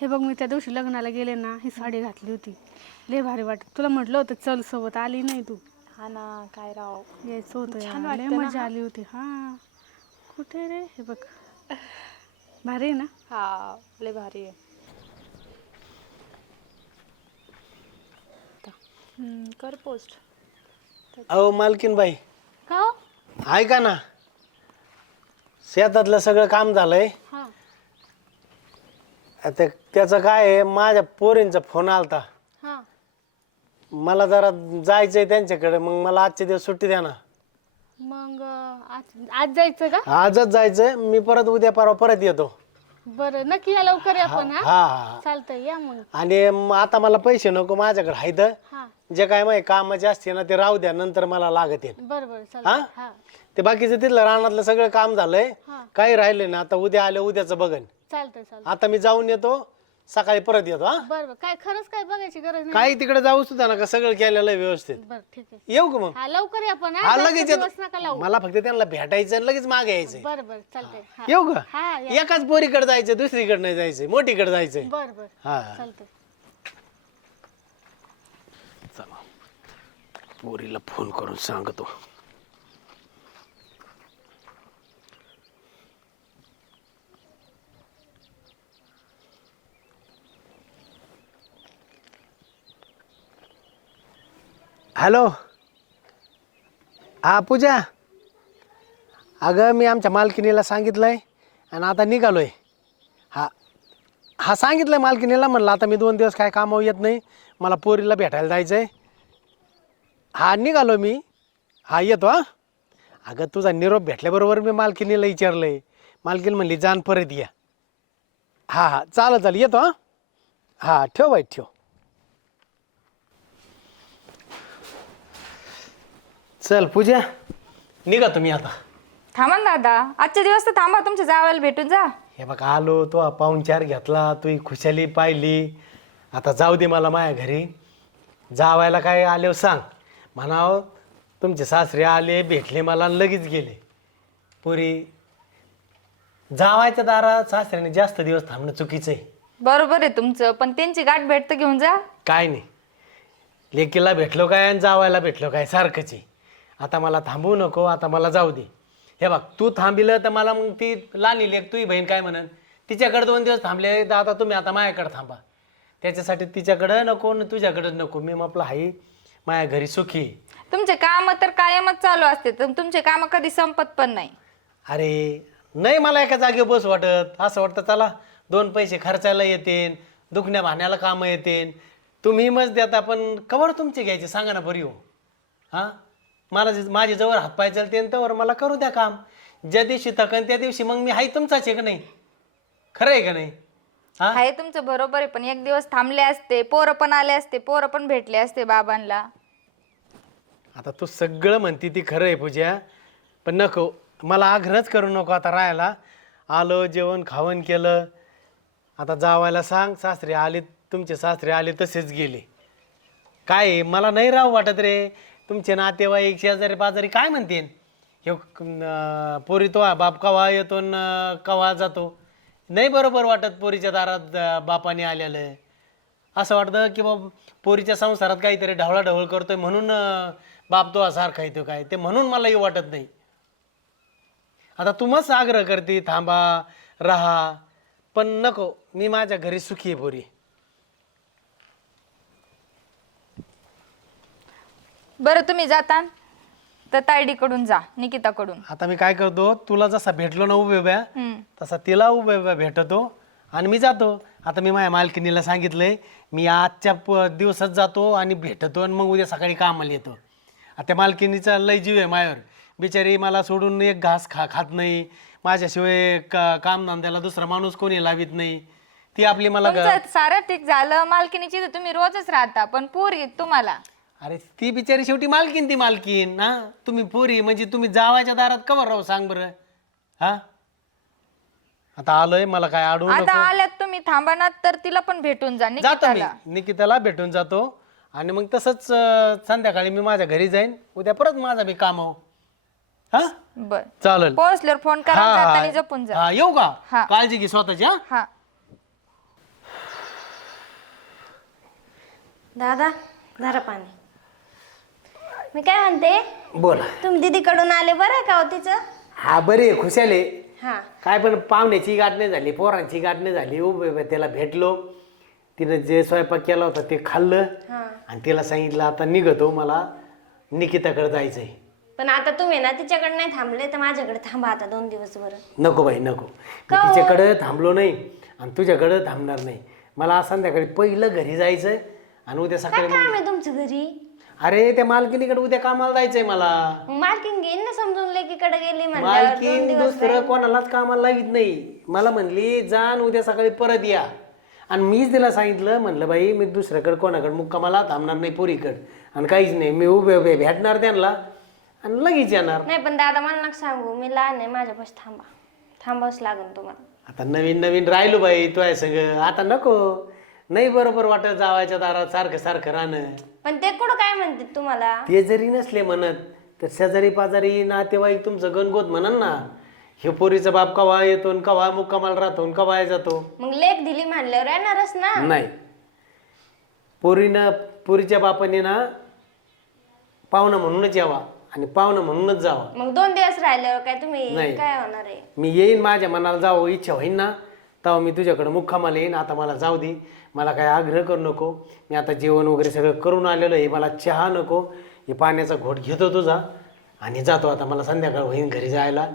हे बघ मी त्या दिवशी लग्नाला गेले ना ही साडी घातली होती. लय भारी वाटत तुला म्हटलं होतं चल सोबत आली नाही तू. हा ना काय राव. यायचं होतं छान यार, लय वाटतं ना मजा हा? आली होती. हा. कुठे रे? हे बघ. भारी आहे ना? हा लय भारी आहे. हम्म, कर पोस्ट. अहो मालकीनबाई. का हो? ऐका ना? शेतातलं सगळं काम झालंय. हा. आता त्याचं काय आहे माझ्या पोरींचा फोन आलता. हा. मला जरा जायचंय त्यांच्याकडे मग मला आजचे दिवस सुट्टी द्या ना. मग अं, आज आज जायचं का? आजच जायचंय मी परत उद्या परवा परत येतो. बरं नक्की या लवकर या पण हा? हा हा चालतंय या मग. आणि म आता मला पैसे नको माझ्याकडे आहेत हा. जे काय माहिती कामाचे असते ना ते राहू द्या नंतर मला लागतील बरं बरं हा? चालतंय हा? ते बाकीचं तिथलं रानातलं सगळं काम झालंय. हा. काही राहिले ना आता उद्या आलं उद्याचं बघन. चालतंय चालतंय. आता मी जाऊन येतो सकाळी परत येतो हा? बरं बरं. काय खरंच काय बघायची गरज नाही. काही तिकडे जाऊ सुद्धा नका सगळं केलेलं आहे व्यवस्थित. बरं ठीक आहे. येऊ का मग? हा लवकर या पण हा? हा जास्त लगेच दिवस नका येतो लावू. मला फक्त त्यांना भेटायचं आणि लगेच मागे यायचंय. बरं बरं चालतंय. हा. येऊ का? हा या. एकाच पोरीकडे जायचं दुसरीकडे नाही जायचंय मोठीकडे जायचंय. बरं बरं. हा. चालतंय. चला. पोरीला फोन करून सांगतो. हॅलो. हा पूजा. अगं मी आमच्या मालकिनीला सांगितलं आहे आणि आता निघालो आहे हा हा सांगितलं आहे मालकिनीला म्हणलं आता मी दोन दिवस काय कामावर येत नाही. मला पोरीला भेटायला जायचं आहे हा निघालो मी. हा येतो हा. अगं तुझा निरोप भेटल्याबरोबर मी मालकिनीला विचारलं आहे मालकीन म्हणली जाण परत या. हा हा चालेल चालेल येतो हा. हा ठेव बाई ठेव. चल पूजा. निघा तुम्ही आता. थांबा ना दादा. आजचे दिवस तर थांबा तुमच्या जावायला भेटून जा. हे बघ आलो तो पाहुणचार घेतला तू खुशाली पाहिली. आता जाऊ दे मला माझ्या घरी. जावायला काय आले सांग. म्हणावं तुमचे सासरे आले भेटले मला आणि लगेच गेले. पुरी जावायच्या दारात सासऱ्याने जास्त दिवस थांबणं चुकीचं आहे. बरोबर आहे तुमचं पण त्यांची गाठ भेट तर घेऊन जा. काय नाही. लेकीला भेटलो काय आणि जावायला भेटलो काय सारखंच आहे. आता मला थांबवू नको आता मला जाऊ दे. हे बघ तू थांबिलं तर मला मग ती लानी लेख तुझी बहीण काय म्हणन? तिच्याकडे दोन दिवस थांबले तर आता तुम्ही आता माझ्याकडे थांबा. त्याच्यासाठी तिच्याकडं नको आणि तुझ्याकडं नको. मी म्हटलं हाई माझ्या घरी सुखी आहे. तुमचे काम तर कायमच चालू असते तर तुमचे काम कधी संपत पण नाही. अरे नाही मला एका जागेवर बस वाटत. असं वाटतं चला दोन पैसे खर्चायला येतेन दुखण्या भाण्याला कामं येतेन. तुम्ही मच देता पण कवर तुमचे घ्यायचे? सांगा ना बरी हो हां? मला जे- माझे जवळ हातपाय चालते त्यावर मला करू द्या काम. ज्या दिवशी थकन त्या दिवशी मग मी हाय तुमचाच आहे का नाही. खरं आहे का नाही? हा? आहे तुमचं बरोबर आहे पण एक दिवस थांबले असते पोरं पण आले असते पोरं पण भेटले असते बाबांना आता तू सगळं म्हणती ती खरं आहे पूजा पण नको मला आग्रहच करू नको आता राहायला. आलो जेवण खावण केलं. आता जावायला सांग सासरे आले तुमचे सासरे आले तसेच गेले. काय आहे, मला नाही राहू वाटत रे. तुमचे नातेवाईक शेजारी पाजारी काय म्हणतील? हे अं, पोरी तो बाप कवा येतो न कवा जातो? नाही बरोबर वाटत पोरीच्या दारात अं, बापाने आलेलं असं वाटतं की बाब पोरीच्या संसारात काहीतरी ढवळाढवळ करतोय म्हणून अं, बाप तो सारखा येतो काय? ते म्हणून मलाही वाटत नाही. आता तुम्हाच आग्रह करते थांबा राहा. पण नको मी माझ्या घरी सुखी आहे पोरी. बरं तुम्ही जाता तर तायडीकडून जा निकिताकडून. आता मी काय करतो तुला जसा भेटलो ना उभे उभ्या हम्म. तसा तिला उभ्या भेटतो आणि मी जातो. आता मी माझ्या मालकिनीला सांगितलंय मी आजच्या प दिवसात जातो आणि भेटतो आणि मग उद्या सकाळी कामाला येतो. आता त्या मालकिनीचा लय जीव आहे मायावर. बिचारी मला सोडून एक घास खा खात नाही. माझ्याशिवाय का काम धंद्याला दुसरा माणूस कोणी लावित नाही. ती आपली मला ग- तुमचं सारं ठीक झालं मालकीनीची तर तुम्ही रोजच राहता पण पोरी तुम्हाला. अरे ती बिचारी शेवटी मालकीन ती मालकीन हा? तुम्ही पोरी म्हणजे तुम्ही जावायच्या दारात कवर राहू सांग बरं? हा? आता आलोय मला काय अडवू आता नको. आल्यात तुम्ही थांबा ना तर तिला पण भेटून जा जातो मी. निकिताला. निकिताला भेटून जातो. आणि मग तसंच अं, संध्याकाळी मी माझ्या घरी जाईन. उद्या परत माझा मी काम हा. बर. चालेल. पोहोचल्यावर फोन करा हा, जाताना हा. जपून जा. हा येऊ हा. का काळजी घे स्वतःची हा? हा. दादा धरा पाणी. मी काय म्हणते? बोला. तुम्ही दीदीकडून आले बरं का हो तिचं? हा बरे खुशाल हा. काय पण पाहुण्याची गाठ नाही झाली पोरांची गाठ नाही झाली. उभे उभे त्याला भेटलो. तिनं जे स्वयंपाक केला होता ते खाल्लं. हा. आणि तिला सांगितलं आता निघतो मला निकिताकडे जायचंय. पण आता तुम्ही ना तिच्याकडे नाही थांबले तर माझ्याकडे थांबा आता दोन दिवस बरं. नको बाई नको. मी हो? तिच्याकडं थांबलो नाही आणि तुझ्याकडं थांबणार नाही. मला आज संध्याकाळी पहिलं घरी जायचंय आणि उद्या काय सकाळी काम आहे तुमचं घरी? अरे त्या मालकिनीकडे उद्या कामाला जायचंय मला. मालकीन घेईन ना समजून लेकीकडे गेली म्हणल्यावर दोन मालकीन दिवस दुसरं कोणालाच कामाला लावित नाही. मला म्हणली जाण उद्या सकाळी परत या. आणि मीच तिला सांगितलं म्हणलं बाई मी दुसऱ्याकडे कोणाकडे मुक्कामाला थांबणार नाही पोरीकडे. आणि काहीच नाही मी उभे उभे भेटणार त्यांना आणि लगेच येणार. नाही पण दादा मला नका सांगू मी लहान आहे माझ्यापाशी थांबा. थांबावंच लागेल तुम्हाला. आता नवीन नवीन राहिलो बाई तो आहे सगळं. आता नको. नाही बरोबर वाटत जावायच्या दारात सारखं सारखं राहणं. पण ते कुठं काय म्हणते तुम्हाला? ते जरी नसले म्हणत तर शेजारी पाजारी नातेवाईक तुमचं गणगोत म्हणन ना. हे पोरीचा बाप कवा येतो कवा मुक्कामाला राहतो कवा जातो? मग लेख दिली म्हणल्यावर येणारच ना. नाही. पोरीनं पोरीच्या बापाने ना पाहुणं म्हणूनच यावा आणि पाहुणं म्हणूनच जावा. मग दोन दिवस राहिल्यावर काय तुम्ही नाही. काय होणार आहे? मी येईन माझ्या मनाला जावं इच्छा होईन ना. तेव्हा मी तुझ्याकडे मुक्कामाला येईन. आता मला जाऊ दे. मला काय आग्रह करू नको. मी आता जेवण वगैरे सगळं करून आलेलो आहे. मला चहा नको. हे पाण्याचा घोट घेतो तुझा. आणि जातो आता. मला संध्याकाळ होईन घरी जायला.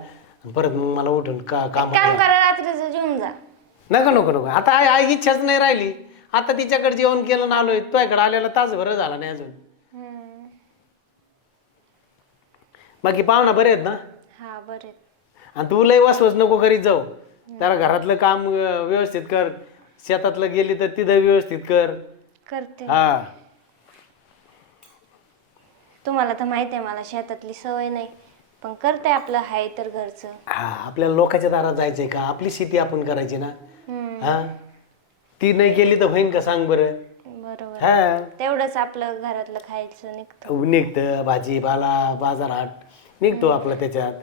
परत मग मला उठून का काम काम करा. रात्रीचं जेवून जा. नको नको नको. आता आई आई इच्छाच नाही राहिली. आता तिच्याकडे जेवण केलं ना आलोय. तुझ्याकडे आलेला तास भर झाला नाही अजून. बाकी पाहुणा बरे आहेत ना? हा बरे आणि तू लय वासवस नको करीत जाऊ. जरा घरातलं काम अं, व्यवस्थित कर. शेतातलं गेली तर तिथं व्यवस्थित कर. करते. हा. तुम्हाला तर माहिती आहे मला शेतातली सवय नाही. पण करते आपलं हाय तर घरचं. हा आपल्याला लोकांच्या दारात जायचंय का? आपली शेती आपण करायची ना. हम्म, हा? ती नाही केली तर होईन का? सांग बरं. बरोबर. हा. तेवढंच आपलं घरातलं खायचं निघतं. निघतं. भाजीपाला बाजारात निघतो आपला त्याच्यात.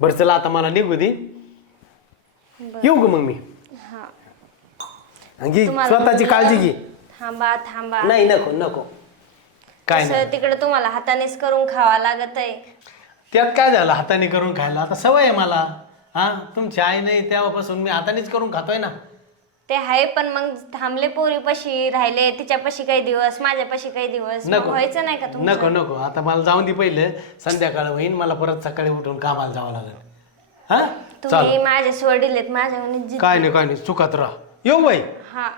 बरं चला आता मला निघू दे. येऊ ग मग मी. हा. घे तुम्हाला स्वतःची काळजी घे. थांबा थांबा. नाही नको नको. काय नाही. तसं तिकडे तुम्हाला हातानेच करून खावा लागत आहे. त्यात काय झालं हाताने करून खायला? आता सवय आहे मला. हा तुमची आई नाही तेव्हापासून मी हातानेच करून खातोय ना. ते आहे पण मग थांबले पोरीपाशी राहिले तिच्यापाशी काही दिवस माझ्यापाशी काही दिवस. मग नको. व्हायचं नाही का तुमचं? नको नको. आता मला जाऊन दे पहिले. संध्याकाळ होईन मला परत सकाळी उठून कामाला जावं लागेल. हा? तुम्ही माझे वडील आहेत माझ्या जिद्द- काय नाही काय नाही चुकात राहा. येऊ बाई. हा.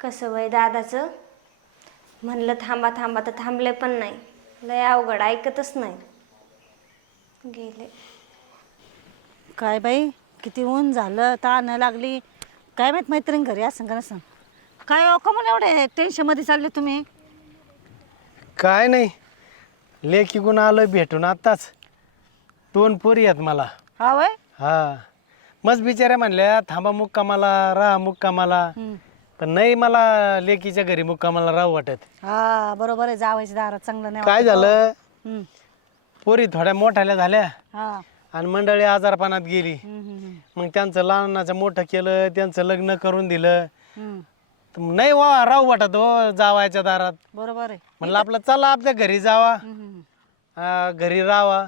कसं वय दादाचं? म्हणलं थांबा थांबा तर थांबले पण नाही. लय अवघड ऐकतच नाही. गेले. काय बाई किती ऊन झालं ताण लागली. काय माहीत मैत्रीण घरी असं का नसं काय अहो का मला एवढे टेन्शनमध्ये चालले तुम्ही? काय नाही लेकीकून आलोय भेटून आत्ताच दोन पोरी आहेत मला. हा वय? हा. मस्त बिचाऱ्या म्हणल्या थांबा मुक्कामाला राहा मुक्कामाला. पण नाही मला लेकीच्या घरी मुक्कामाला राहू वाटत. हा बरोबर आहे जावायची दारात चांगलं नाही काय वाटत. झालं? हम्म. पोरी थोड्या मोठ्याल्या झाल्या. हा. आणि मंडळी आजारपणात गेली. हम्म, हम्म, हम्म. मग त्यांचं लहानाचं मोठं केलं त्यांचं लग्न करून दिलं. हम्म. तर मग नाही वा राहू वाटत हो जावायच्या दारात. बरोबर आहे. म्हणलं आपलं चला आपल्या घरी जावा. हम्म, हम्म. आ, घरी राहावा.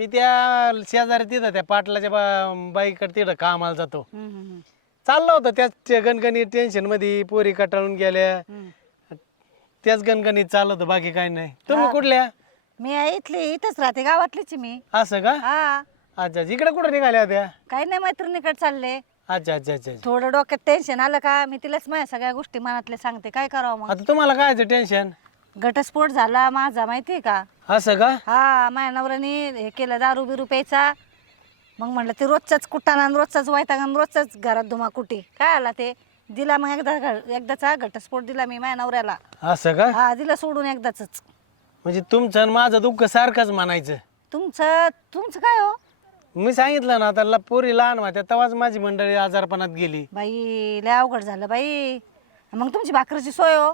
मी त्या शेजारी तिथं त्या पाटलाच्या बा बाईकडे तिथं कामाला जातो. हम्म, हम्म, चाललं होतं त्याच गणगणी टेन्शनमध्ये पोरी कटाळून गेल्या. हम्म. त्याच गणगणित चाललं होतं बाकी काही नाही. तुम्ही कुठल्या? मी आहे इथली इथंच राहते गावातलीच आहे मी. असं का? हा. अच्छा अच्छा. इकडे कुठं निघाल्या होत्या काही नाही मैत्रिणीकडे चालले. अच्छा अच्छा अच्छा अच्छा. थोडं डोक्यात टेन्शन आलं का मी तिलाच माझ्या सगळ्या गोष्टी मनातल्या सांगते काय करावं मग? आता तुम्हाला काय टेन्शन घटस्फोट झाला माझा माहितीये का? असं का? हा माझ्या नवऱ्याने हे केलं दारू बिरू प्यायचा. मग म्हटलं ते रोजचाच कुटाणा आणि रोजचाच वैताग आणि रोजचाच घरात धुमा कुटी. काय आला ते? दिला मग एकदा घ- एकदाचा घटस्फोट दिला मी माझ्या नवऱ्याला. असं का? हा दिला सोडून एकदाच म्हणजे तुमचं आणि माझं दुःख सारखंच म्हणायचं. तुमचं तुमचं काय हो? मी सांगितलं ना आता ल- पोरी लहान होत्या तेव्हाच माझी मंडळी आजारपणात गेली. बाई लय अवघड झालं बाई. मग तुमची भाकरीची सोय हो?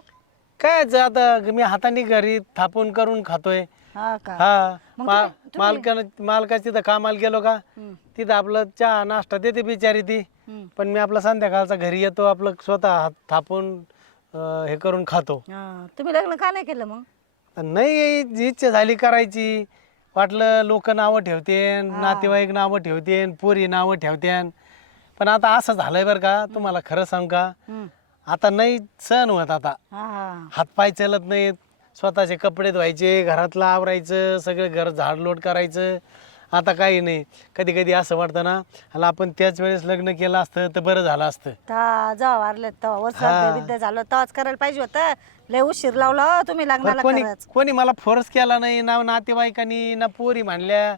कायच आता मी हाताने घरी थापून करून खातोय. हा का? हा मग मा- तुम्ही- मालकानं तिथं कामाला गेलो का? हम्म, तिथं आपलं चहा नाश्ता देते बिचारी ती. हम्म. पण मी आपला संध्याकाळचा घरी येतो आपलं स्वतः हात थापून अं, हे करून खातो. हा, तुम्ही लग्न का नाही केलं मग? नाही जी इच्छा झाली करायची. वाटलं लोक नावं ठेवते नातेवाईक नावं ठेवते पोरी नावं ठेवते पण आता असं झालंय बरं का तुम्हाला खरं सांग का? हम्म. आता नाही सण होत आता. हा हातपाय चलत नाहीत स्वतःचे कपडे धुवायचे घरातलं आवरायचं सगळं घर झाडलोट करायचं. आता काही नाही. कधी कधी असं वाटतं ना ह्याला आपण त्याच वेळेस लग्न केलं असतं तर बरं झालं असतं. ता जेव्हा वारले तेव्हा वर्ष. विद्या झालं तेव्हाच करायला पाहिजे होतं. लय उशीर लावला हो तुम्ही पण लग्नाला कोणी खरंच. कोणी मला फोर्स केला नाही ना नातेवाईकांनी ना पोरी म्हणल्या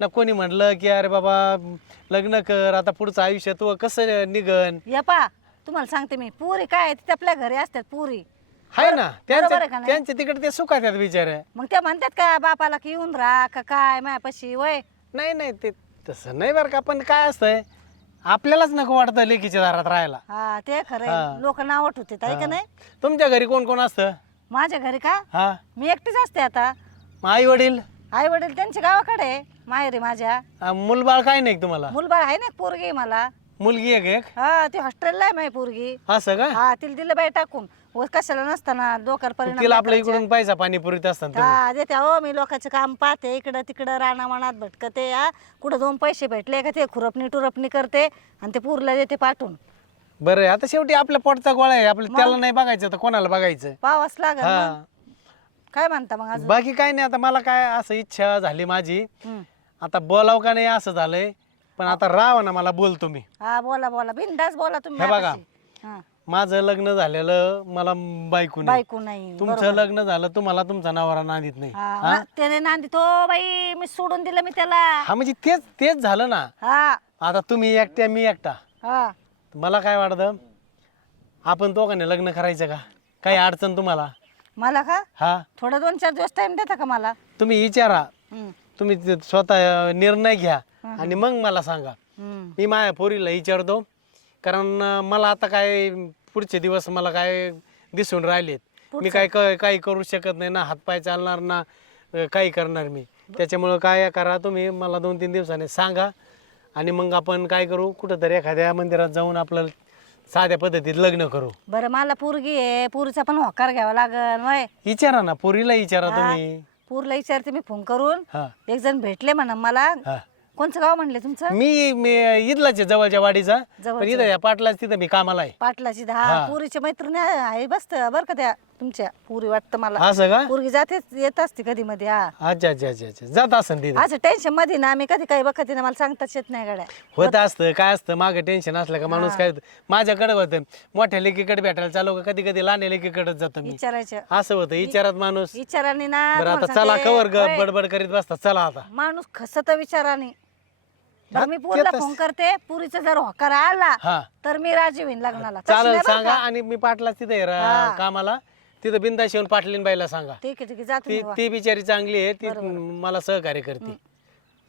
ना कोणी म्हणलं की अरे बाबा लग्न कर आता पुढचं आयुष्य तू कसं निघन? ये पा तुम्हाला सांगते मी पुरी काय ते आपल्या घरी असतात पुरी. आहे ना बरोबर त्यांच्या आहे का नाही? त्यांच्या तिकडे ते सुखात बिचारे. मग ते म्हणतात का बापाला की येऊन राहा का काय मायापाशी वय? नाही नाही ते तसं नाही बरं का पण काय असतंय आपल्यालाच नको वाटतं लेकीच्या दारात राहायला. हा ते हा. खरं लोक नाव होते आहे का नाही? तुमच्या घरी कोण कोण असतं? माझ्या घरी का? हा. मी एकटीच असते आता. आई वडील? आई वडील त्यांच्या गावाकडे आहे, माहेरी माझ्या. मुलबाळ काय नाही का तुम्हाला? मुलबाळ आहे ना एक पोरगी आहे मला. मुलगी एक एक? हा ती हॉस्टेलला आहे माझी पोरगी. असं का? हा तिला दिलं बाई टाकून. व कशाला नसताना डोक्यावर परिणाम तिला आपल्या. इकडून पैसा पाणी पुरीत असतात तुम्ही. हा देते हो मी लोकांचं काम पाहते इकडं तिकडं रानावनात भटकते हा. कुठं दोन पैसे भेटले का ते खुरपणी टुरपणी करते आणि ते पूरला देते पाठवून. बरं आता शेवटी आपल्या पोटचा गोळा आहे आपल्या त्याला नाही बघायचं तर कोणाला बघायचं? पावस लागल हा. मग. काय म्हणता मग अजून? बाकी काय नाही आता मला काय असं इच्छा झाली माझी. हम्म. आता बोलाव का नाही असं झालंय. पण आता राहा ना मला बोलतो मी. हा बोला बोला. बिंदास बोला तुम्ही हे बघा. हा. माझं लग्न झालेलं मला बायको नाही. बायको नाही तुमचं लग्न झालं तुम्हाला तुमचा नवरा नांदीत नाही. हा? ना, त्याने नांदी तो बाई मी सोडून दिलं मी त्याला. हा म्हणजे तेच तेच झालं ना. हा. आता तुम्ही एकट्या मी एकटा. हा. मला काय वाटतं आपण दोघांनी लग्न करायचं का? काही अडचण तुम्हाला? मला का? हा. थोडं दोन चार दिवस टाइम देता का मला? तुम्ही विचारा. हम्म. तुम्ही ते स्वतः निर्णय घ्या. आणि मग मला सांगा. हम्म. मी माझ्या पोरीला विचारतो कारण अं, मला आता काय पुढचे दिवस मला काय दिसून राहिलेत. मी काय क- काही करू शकत नाही ना हातपाय चालणार ना अं, काही करणार मी. त्याच्यामुळं काय करा तुम्ही मला दोन तीन दिवसाने सांगा. आणि मग आपण काय करू कुठंतरी एखाद्या मंदिरात जाऊन आपलं साध्या पद्धतीत लग्न करू. बरं मला पोरगी आहे पोरीचा पण होकार घ्यावा लागल वय. विचारा ना पोरीला विचारा तुम्ही. पूरला विचारते मी फोन करून. हा. एक जण भेटले म्हणा मला. हा. कोणचं गाव म्हणले तुमचं? मी मी इथलाच आहे जवळच्या वाडीचा. पण. इथं या पाटलाच तिथं मी कामाला आहे. पाटलाची दहा हा. पुरीच्या मैत्रिणी आहे बसत बरं का त्या तुमच्या पुरी वाटतं मला. असं का? पोरगी जातेच येत असते कधी मध्ये हा. अच्छा अच्छा अच्छा अच्छा. जात असन तिथे. असं टेन्शनमध्ये ना मी कधी काही बघते ना मला सांगताच येत नाही गाड्या. होत असतं काय असतं मागे टेन्शन असलं का माणूस काय होतं? माझ्याकडे होतं मोठ्या लेकीकडे भेटायला चालू का कधी कधी लहान लेकीकडे जातो मी. विचारायचं. असं होतं विचारात माणूस. विचाराने ना बरं आता तुम्हाला चला सांगते, कवर ग होय, बडबड करीत बसता चला आता. माणूस खसत विचाराने. बरं मी पुरीला फोन करते. पुरीचा जर होकार आला हा. तर मी राजी होईन लग्नाला. तशी चालेल नाही बरं सांगा. का? आणि मी पाटलाच तिथे आहे रा- हा. कामाला. तिथं बिंदाशी येऊन पाटलीन बाईला सांगा. ठीक आहे ठीक आहे. जातो ती मी. ती बिचारी चांगली आहे. ती मला सहकार्य करते.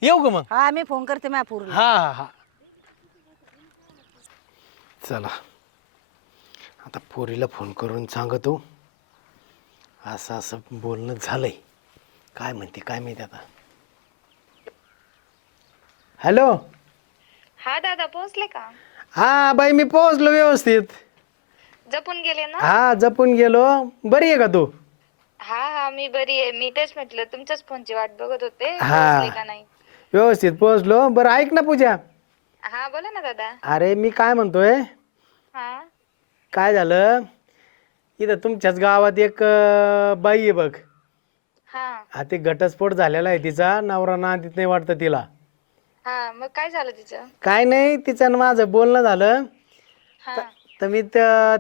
येऊ ग मग? हा मी फोन करते माझ्या पुरीला. हा हा हा. चला. आता पोरीला फोन करून सांगतो. असं असं बोलणं झालंय. काय म्हणते काय माहिती आता? हॅलो? हा दादा पोहोचले का? हा बाई मी पोहोचलो व्यवस्थित. जपून गेले ना? हा जपून गेलो. बरी आहे का तू? हा हा मी बरी आहे. मी तेच म्हटलं तुमच्याच फोनची वाट बघत होते. हा. पोहोचले का नाही? व्यवस्थित पोहोचलो. बरं ऐक ना पूजा. हा बोला ना दादा. अरे मी काय म्हणतोय? हा? काय झालं? इथं तुमच्याच गावात एक अं, बाई आहे बघ. हा. हा ते घटस्फोट झालेला आहे तिचा. नवरा नांदीत नाही वाटतं तिला. हा मग काय झालं तिचं? काय नाही तिचं आणि माझं बोलणं झालं. हा. तर मी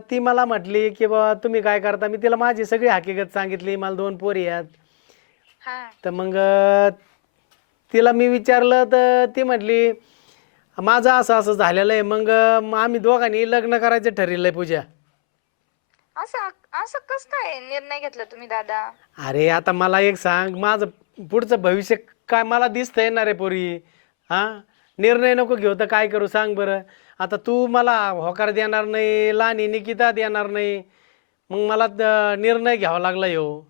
ती मला म्हटली की बाबा तुम्ही काय करता? मी तिला माझी सगळी हकीकत सांगितली मला दोन पोरी आहेत. हा. तर मग अं, तिला मी विचारलं तर ती म्हटली माझं असं असं झालेलं आहे. मग अं, आम्ही दोघांनी लग्न करायचं ठरवलंय पूजा. असं असं कस काय निर्णय घेतला तुम्ही दादा? अरे आता मला एक सांग. माझं पुढचं भविष्य काय मला दिसतंय ना रे पोरी? हा? निर्णय नको घेऊ तर काय करू सांग बरं. आता तू मला होकार देणार नाही लहानी निकिता देणार नाही. मग मला त- निर्णय घ्यावा लागला येऊ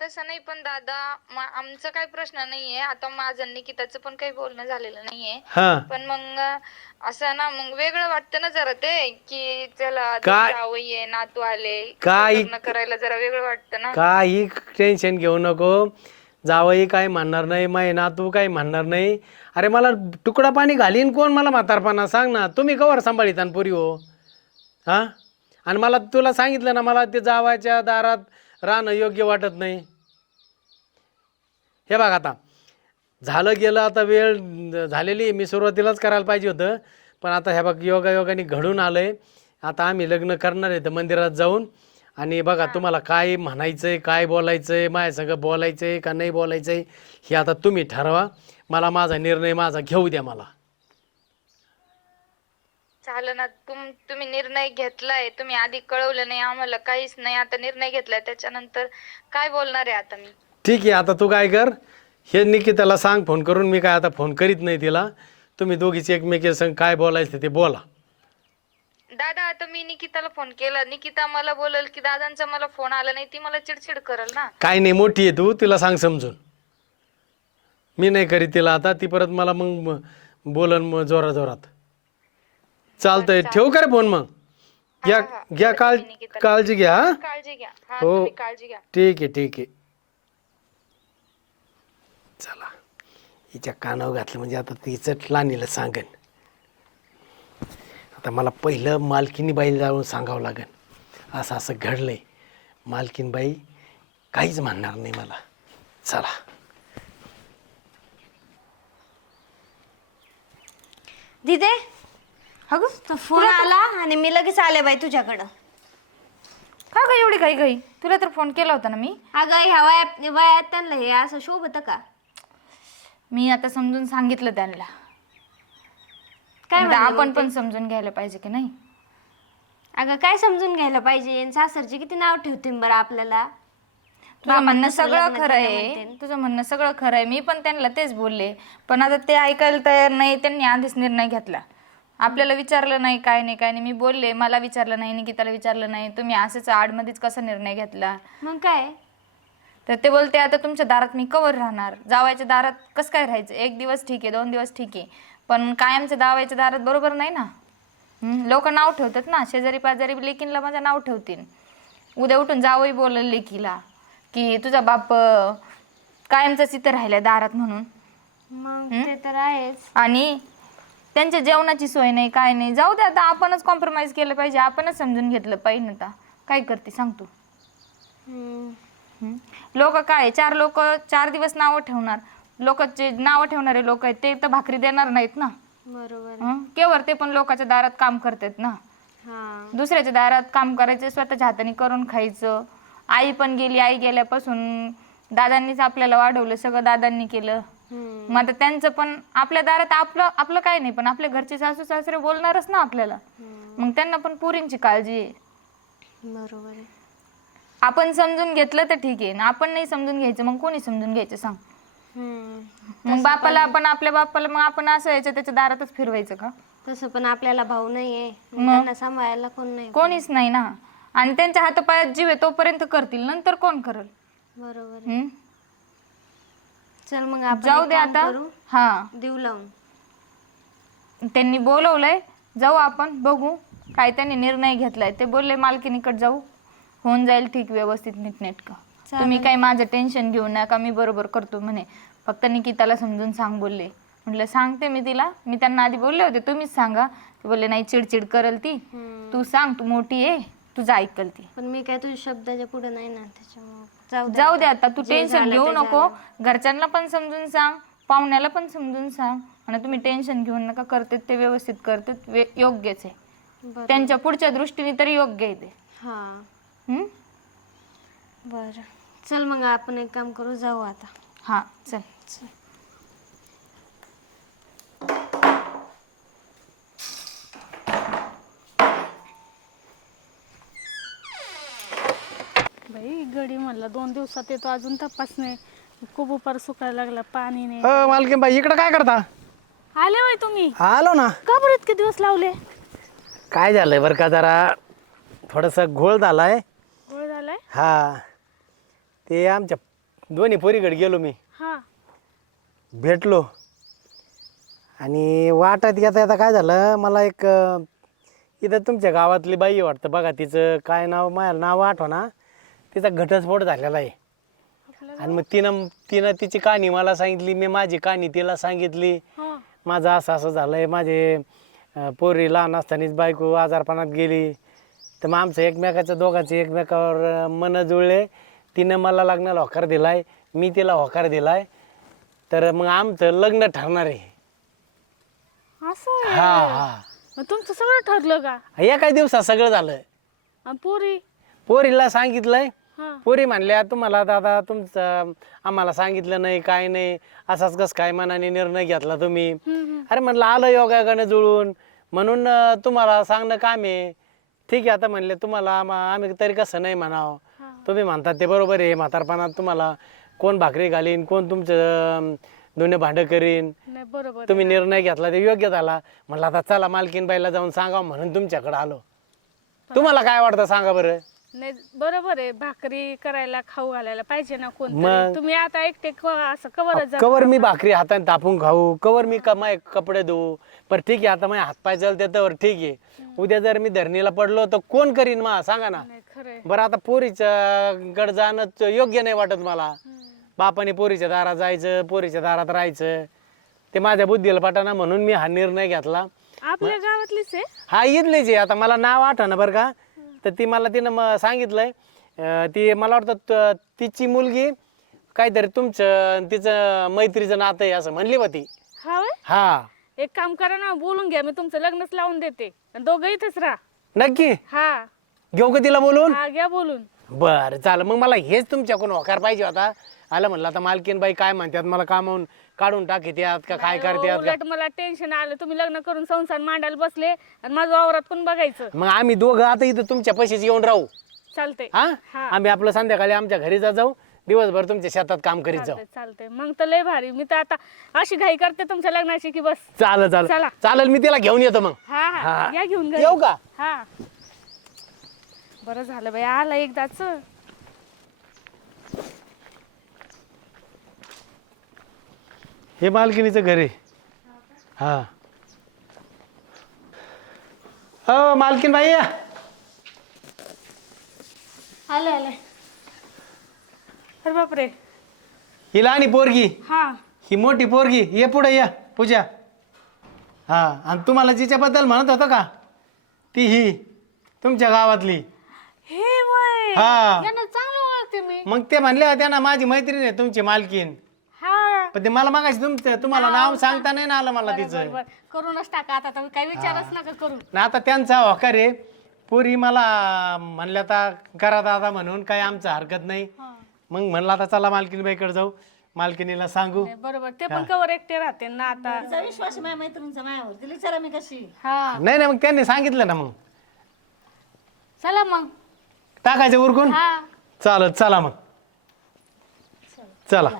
तसं नाही पण दादा मा- आमचा काही प्रश्न नाहीये. आता माझं निकिताचं पण काही बोलणं झालेलं नाहीये. हा. पण मग असं ना मग वेगळं वाटतं ना जरा ते की चला काय? जावई आहे नातू आले. काय? लग्न करायला जरा वेगळं वाटतं ना. काही टेन्शन घेऊ नको. जावई काय म्हणणार नाही माय नातू तू काही म्हणणार नाही. अरे मला तुकडा पाणी घालीन कोण मला म्हातारपणा? सांग ना. तुम्ही कवर सांभाळीता पुरी हो. हां? आणि मला तुला सांगितलं ना मला ते जावाच्या दारात राहणं योग्य वाटत नाही. हे बघ आता. झालं गेलं आता वेळ झालेली मी सुरुवातीलाच करायला पाहिजे होतं. पण आता हे बघ योगायोगाने घडून आलं आहे आता आम्ही लग्न करणार आहे तर मंदिरात जाऊन आणि बघा तुम्हाला काय म्हणायचंय काय बोलायचंय माझ्या सगळं बोलायचंय का नाही बोलायचंय हे आता तुम्ही ठरवा. मला माझा निर्णय माझा घेऊ द्या मला. झालं ना तुम तुम्ही निर्णय घेतलाय तुम्ही आधी कळवलं नाही आम्हाला काहीच नाही आता निर्णय घेतलाय त्याच्यानंतर काय बोलणार आहे आता मी? ठीक आहे आता तू काय कर हे निकिताला सांग फोन करून मी काय आता फोन करीत नाही तिला. तुम्ही दोघीच एकमेकी संग काय बोलायचं ते बोला. दादा आता मी निकिताला फोन केला. निकिता मला बोलल की दादांचा मला फोन आला नाही ती मला चिडचिड करल ना. काय नाही मोठी आहे तू. तिला सांग समजून. मी नाही करीत तिला आता. ती परत मला मग बोलन मग जोरा जोरात. चालतंय. ठेवू का रे फोन मग? घ्या घ्या काळ काळजी घ्या हा? काळजी घ्या. हा हो. तुम्ही काळजी घ्या. ठीक आहे ठीक आहे. चला. हिच्या कानावर घातलं म्हणजे आता तिचं लानीला सांगन. आता मला पहिलं मालकीनी बाईला जाऊन सांगावं लागेल. असं असं घडलंय. मालकीन बाई काहीच म्हणणार नाही मला. चला. दिदे अगं तो फोन आला आणि मी लगेच आले बाई तुझ्याकडं. का ग एवढी काही काही तुला तर फोन केला होता ना मी. अगं ह्या वयात वयात त्यांना हे असं शोभत का? मी आता समजून सांगितलं त्यांना. काय आता म्हणले आपण मग पण समजून घ्यायला पाहिजे की नाही? अगं काय समजून घ्यायला पाहिजे? सासरचे किती नाव ठेवतील बरं आपल्याला? तुझं म्हणणं सगळं खरं आहे. तुझं म्हणणं सगळं खरं आहे. मी पण त्यांना तेच बोलले. पण आता ते ऐकायला तयार नाही. त्यांनी आधीच निर्णय घेतला. आपल्याला विचारलं नाही काय नाही काय नाही. मी बोलले मला विचारलं नाही निकिताला विचारलं नाही. तुम्ही असंच आडमध्येच कसा निर्णय घेतला? मग काय? तर ते बोलते आता तुमच्या दारात मी कवर राहणार. जावायच्या दारात कसं काय राहायचं? एक दिवस ठीक आहे दोन दिवस ठीक आहे. पण कायमच्या दावायच्या दारात बरोबर नाही ना? लोक नाव ठेवतात ना? शेजारी पाजारी लेकीनला माझं नाव ठेवतील. उद्या उठून जावई बोलल लेकीला की तुझा बाप कायमचाच इथं राहिलाय दारात म्हणून. मग ते तर आहेच. आणि त्यांच्या जेवणाची सोय नाही काय नाही. जाऊ दे आता आपणच कॉम्प्रोमाइज केलं पाहिजे. आपणच समजून घेतलं पाहिजे आता. काय करते सांग तू. लोक काय चार लोक चार दिवस नावं ठेवणार. लोकांचे नावं ठेवणारे लोक आहेत ते तर भाकरी देणार नाहीत ना? बरोबर. हं? केवर ते पण लोकांच्या दारात काम करतात ना? हा. दुसऱ्याच्या दारात काम करायचं स्वतःच्या हाताने करून खायचं. आई पण गेली आई गेल्यापासून दादांनीच आपल्याला वाढवलं सगळं दादांनी केलं. हम्म. मग आता त्यांचं पण आपल्या दारात आपलं आपलं काय नाही पण आपल्या घरचे सासू सासरे बोलणारच ना आपल्याला? मग त्यांना पण पुरींची काळजी आहे. बरोबर आहे. आपण समजून घेतलं तर ठीक आहे ना आपण नाही समजून घ्यायचं मग कोणी समजून घ्यायचं सांग. मग बापाला आपण आपल्या बापाला मग आपण असं यायचं त्याच्या दारातच फिरवायचं का? तसं पण आपल्याला भाऊ नाहीये. त्यांना सांभाळायला कोण नाही कोणीच नाही ना. आणि त्यांच्या हातापायात जीव आहे तोपर्यंत करतील. नंतर कोण करल? बरोबर आहे. हम्म? चल मग आपण जाऊ एक दे काम आता. करू. हा. देऊ लावून. त्यांनी बोलवलंय. जाऊ आपण बघू. काय त्यांनी निर्णय घेतलाय. ते बोलले मालकीनीकडे जाऊ. होऊन जाईल ठीक व्यवस्थित नीटनेटकं. तुम्ही काही माझं टेन्शन घेऊ नका मी बरोबर करतो म्हणे. फक्त निकिताला समजून सांग बोलले म्हटलं सांगते मी तिला. मी त्यांना आधी बोलले होते तुम्हीच सांगा. ते बोलले नाही चिडचिड करल ती. तू सांग तू मोठी आहे तुझं ऐकल ती. पण मी काय तुझ्या शब्दाच्या पुढे नाही ना त्याच्यामुळे. जाऊ दे आता. तू टेन्शन घेऊ नको. घरच्यांना पण समजून सांग पाहुण्याला पण समजून सांग. आणि तुम्ही टेन्शन घेऊ नका करते ते व्यवस्थित करते योग्यच आहे. त्यांच्या पुढच्या दृष्टीने तरी योग्य आहे ते. हा. हम्म? बरं. चल मग आपण एक काम करू जाऊ आता. हा चल. बाई गडी म्हणला दोन दिवसात येतो अजून तपास नाही. खूप उपार सुकायला लागला पाणी नाही. अ मालकीन बाई इकडं काय करता? आले बाई तुम्ही? आलो ना. का बरं इतके दिवस लावले? काय झालंय बरं का जरा? थोडासा घोळ झालाय. गोळ झालाय? हा. ते आमच्या दोन्ही पोरीकडे गेलो मी. हा. भेटलो. आणि वाटत घेता येता काय झालं मला एक अं, इथं तुमच्या गावातली बाई आहे वाटतं बघा तिचं काय नाव माझ्या नाव आठवा ना तिचा घटस्फोट झालेला आहे. आणि मग तिनं तिनं तिची कहाणी मला सांगितली मी माझी कहाणी तिला सांगितली. हा. माझं असं असं झालं आहे माझे अं, पोरी लहान असतानाच बायको आजारपणात गेली. तर मग आमचं एकमेकाचं दोघांचे एकमेकावर अं, मन जुळले. तिनं मला लग्नाला होकार दिला आहे मी तिला होकार दिला आहे तर मग आमचं लग्न ठरणार आहे. असं आहे. हा हा. मग तुमचं सगळं ठरलं का? एका दिवसात सगळं झालं. आणि पोरी? पोरीला सांगितलंय. हा. पोरी म्हणल्या तुम्हाला दादा तुमचं आम्हाला सांगितलं नाही काय नाही. असाच कस काय मनाने निर्णय घेतला तुम्ही? हम्म, हम्म. अरे म्हणलं आलं योगायोगाने जुळून. म्हणून अं, तुम्हाला सांगणं काम आहे. ठीक आहे आता म्हणले तुम्हाला आम्ही तरी कसं नाही म्हणावं. तुम्ही म्हणतात ते बरोबर आहे म्हातारपणात तुम्हाला कोण भाकरी घालीन कोण तुमचं धुणं भांडं करीन. नाही बरोबर तुम्ही निर्णय घेतला ते योग्य झाला. म्हणलं आता चला मालकीन बाईला जाऊन सांगा म्हणून तुमच्याकडे आलो. तुम्हाला काय वाटतं सांगा बरं. नाही बरोबर आहे भाकरी करायला खाऊ घालायला पाहिजे ना मग? कोणतरी तुम्ही आता एकटे क- असं कवरच जा कवर मी भाकरी हाताने तापून खाऊ कवर मी का माय कपडे धुवू पण ठीक आहे आता माझे हातपाय चालते तर ठीक आहे. उद्या जर मी धरणीला पडलो तर कोण करीन मा? सांगा ना. नाही खरंय. बरं आता पोरीचं गड जाणं च- योग्य नाही वाटत मला. बापाने पोरीच्या दारात जायचं पोरीच्या दारात राहायचं. ते माझ्या बुद्धीला पटाना म्हणून मी हा निर्णय घेतला. आपल्या गावातलीच आहे? हा इथलीच आहे. आता मला नाव आठवणं बरं का? तर ती मला तिनं म- सांगितलंय. अं, ती मला वाटतं त- तिची मुलगी काहीतरी तुमचं तिचं मैत्रीचं नातं आहे असं म्हणली होती हा व्हय? हा. एक काम करा ना बोलून घ्या मी तुमचं लग्नच लावून देते. आणि दोघं इथेच राहा. नक्की? हा. घेऊ का तिला बोलून? हा घ्या बोलून. बरं चालेल. मग मला हेच तुमच्याकडून होकार पाहिजे होता. आलं म्हणलं आता मालकीन बाई काय म्हणतात मला कामावून काढून टाकीत यात का काय करतात उलट मला टेन्शन आलं. तुम्ही लग्न करून संसार मांडायला बसले आणि माझं वावरात कोण बघायचं? मग आम्ही दोघं आता इथं तुमच्या पैशाची येऊन राहू. चालतंय. हा? हा. आम्ही आपलं संध्याकाळी आमच्या घरी जा जाऊ. दिवसभर तुमच्या शेतात काम करीत जाऊ. चालतंय चालतंय. मग तर लय भारी. मी तर आता अशी घाई करते तुमच्या लग्नाची की बस. चालेल चालेल. चला. चालेल मी तिला घेऊन येतो मग. हा हा. हा. या घेऊन घरी. येऊ का? हा. बरं झालं बाई. आला एकदाच. हे मालकिनीचं घर आहे. हा. हो मालकीन बाई या. आले आले. अरे बापरे. ही लहानी पोरगी. हा. ही मोठी पोरगी. ये पुढे या. पूजा. हा. आणि तुम्हाला जिच्याबद्दल म्हणत होतं का? ती ही. तुमच्या गावातली. हे वय. हा. यांना चांगलं ओळखते मी. मग ते म्हणले होते ना माझी मैत्रीण आहे तुमची मालकीन. पण ते मला मागाशी तुमचं. तुम्हाला नाव सांगता नाही ना आलं मला तिचं. बरोबर करूनच टाका आता तुम्ही काही विचारच नका करू. ना आता त्यांचा होकार आहे. पोरी मला म्हणल्या आता करा दादा म्हणून काही आमचं हरकत नाही. मग म्हणलं आता चला मालकीनबाईकडे जाऊ. मालकिनीला सांगू. नाही, बरोबर. ते पण कवर एकटे राहते ना आता. तिचा विश्वास आहे माझ्या मैत्रिणीचा मायावर तिला विचारा मी कशी. हा. नाही नाही मग त्यांनी सांगितलं ना मग. चला मग. टाकायचं उरकून? हा. चालत चला मग. चला.